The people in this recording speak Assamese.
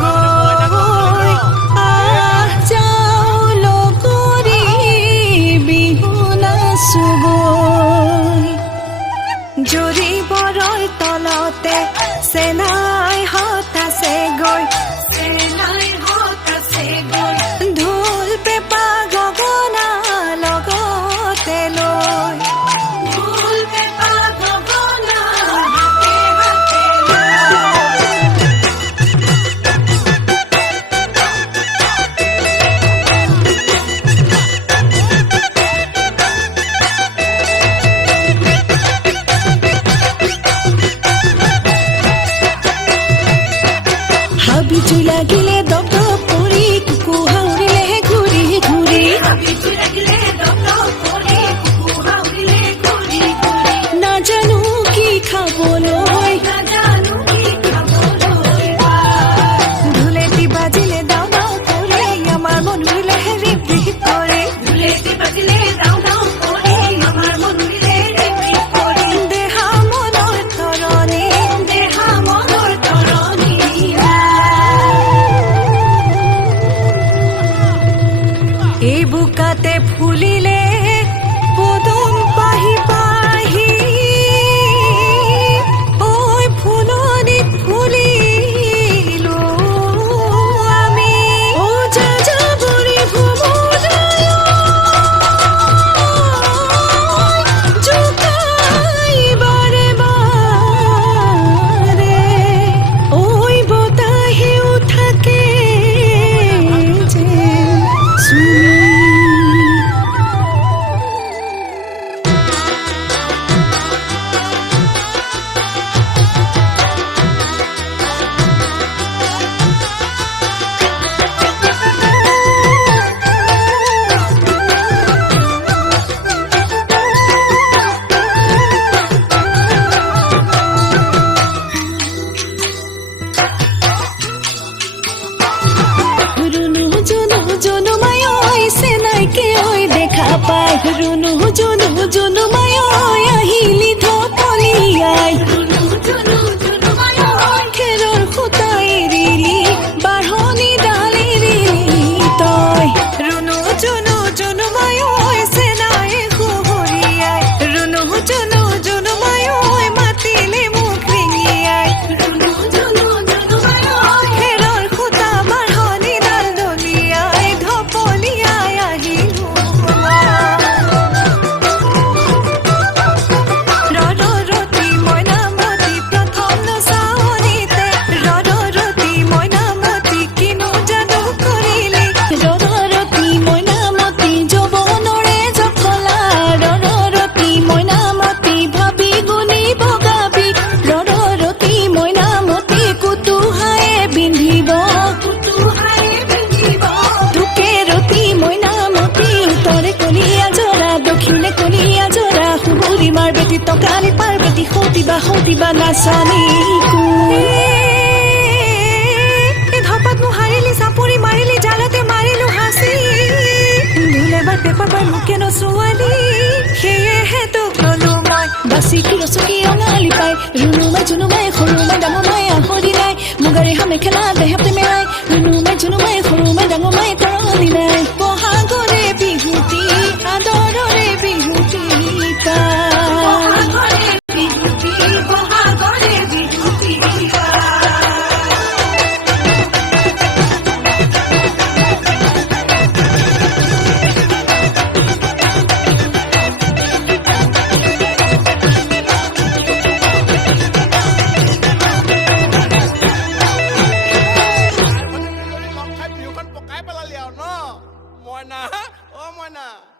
গৈ যাওঁ লগৰী বিহু নাচো গৈ জৰিবৰৰ তলতে চেনাই হতাছে গৈ ঢোল পেঁপা গগনা লগতে লৈ হাবিজু লাগিলে দপ কৰি কুকু হাউৰিলে ঘূৰি ঘূৰি নাজানো কি খাবলৈ ধুলেটি বাজিলে দাও দাও কৰে আমাৰ মন উৰিলে ৰিপ ৰিপ কৰে দেহা মনৰ তৰণি এই বুকাতে ফুলিলে পদুম পাহি পাহি ঐ ফুলনিত ফুলিলো আমি ও যাযাবৰী ভ্ৰমৰাই জোকাই বাৰে বাৰে ঐ বতাহেও থাকে যে रुनु जुनु जुनु मायो আহিলি ধপলিয়াই খেৰৰ খুঁটা এৰিলি বাঢ়নি ডাল এৰিলি তই ৰুনু জুনু জুনু মাयो চেনাই খুহৰিয়াই ৰুনু জুনু জুনু মাयो মাতিলে মোক ৰিঙিয়াই খেৰৰ খুঁটা বাঢ়নি ডাল দলিয়াই ধপলিয়াই আহিলো মাৰ বেটি টকালি পাৰ বেটি সৌতিবা নাচনী ধপাত মোক হাৰিলি চাপৰি মাৰিলি জালতে মাৰিলো হাঁচি ধুলেবাৰ পেপাৰ পাই মোকে নচোৱালি সেয়েহে তোক ললো মই বাচি কিৰচকী ৰঙালি পাই ৰুনুমাই জুনুমাই সৰুমাই ডাঙৰমাই আহৰি নাই মুগাৰী মেখেলা দেহতে মেৰাই ৰুনুমাই জুনুমাই সৰুমাই ডাঙৰমাই তৰণি নাই বহাগৰে বিহুতি আদৰৰে বিহুতি Moina, oh Moina.